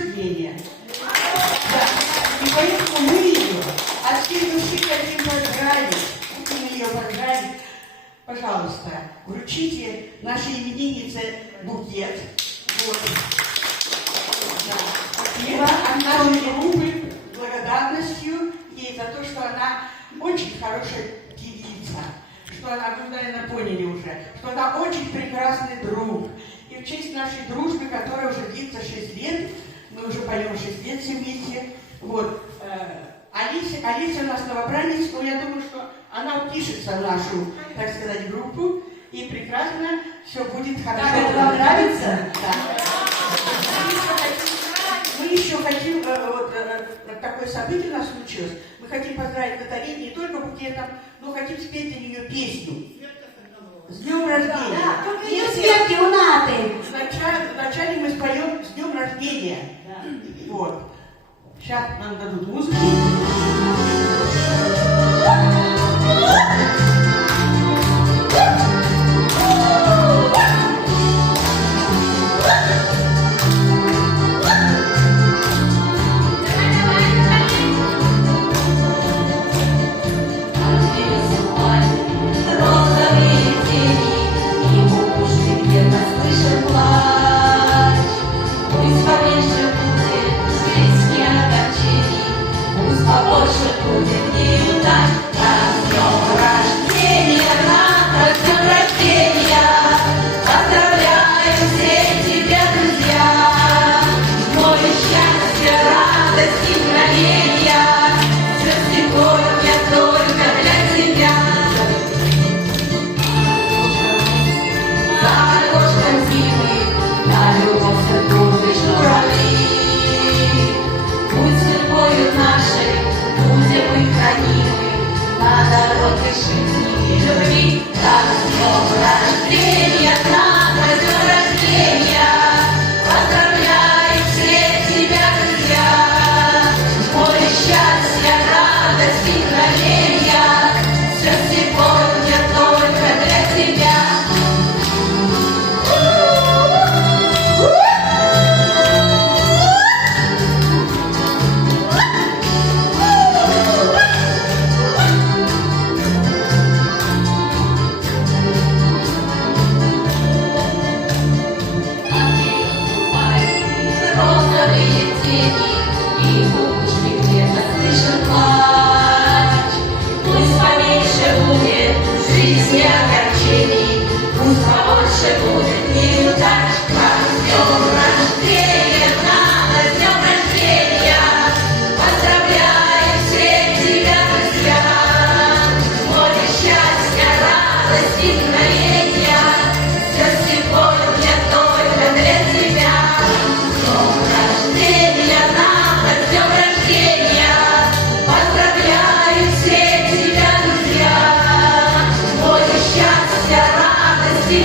рождения. Да. И поэтому мы ее от всей души хотим поздравить. Хотим ее поздравить. Пожалуйста, вручите нашей имениннице букет. Вот. Да. От нашей группы благодарностью ей за то, что она очень хорошая певица, что она, вы, наверное, поняли уже, что она очень прекрасный друг. И в честь нашей дружбы, которая уже длится 6 лет, мы уже поем 6 лет все вместе, вот, Алися у нас новобранец, но я думаю, что она впишется в нашу, так сказать, группу, и прекрасно все будет хорошо. Как это вам нравится? Да. Мы еще хотим, такое событие у нас случилось, мы хотим поздравить Катарину не только букетом, но хотим спеть для нее песню. С днем рождения! Да, только ее светки у Наты. Вначале мы споем с днем рождения. Да. Вот. Сейчас нам дадут музыку. Побольше будет неудач. С днем рождения, Ната, с днем рождения. Поздравляю всех тебя, друзья. Море счастья, радости, мгновения. Все сегодня только для тебя. За окошком зимы налился дождь журавли. Путь судьбою нашей будем мы хранимы на дороге жизни и любви. Так, с днем рождения, Ната, с днем рождения. Поздравляю всех тебя, друзья. Море счастья, радости, мгновения. Все сегодня только для тебя. И бабушки где-то слышен плач. Пусть поменьше будет жизни огорчений, пусть побольше будет неудач. С днем рождения, Ната, с днем рождения. Поздравляю всех тебя, друзья. Море счастья, радости, мгновения. Все сегодня только для тебя. С днем рождения, Ната, с днем рождения. Поздравляю всех тебя, друзья. Море счастья, радости,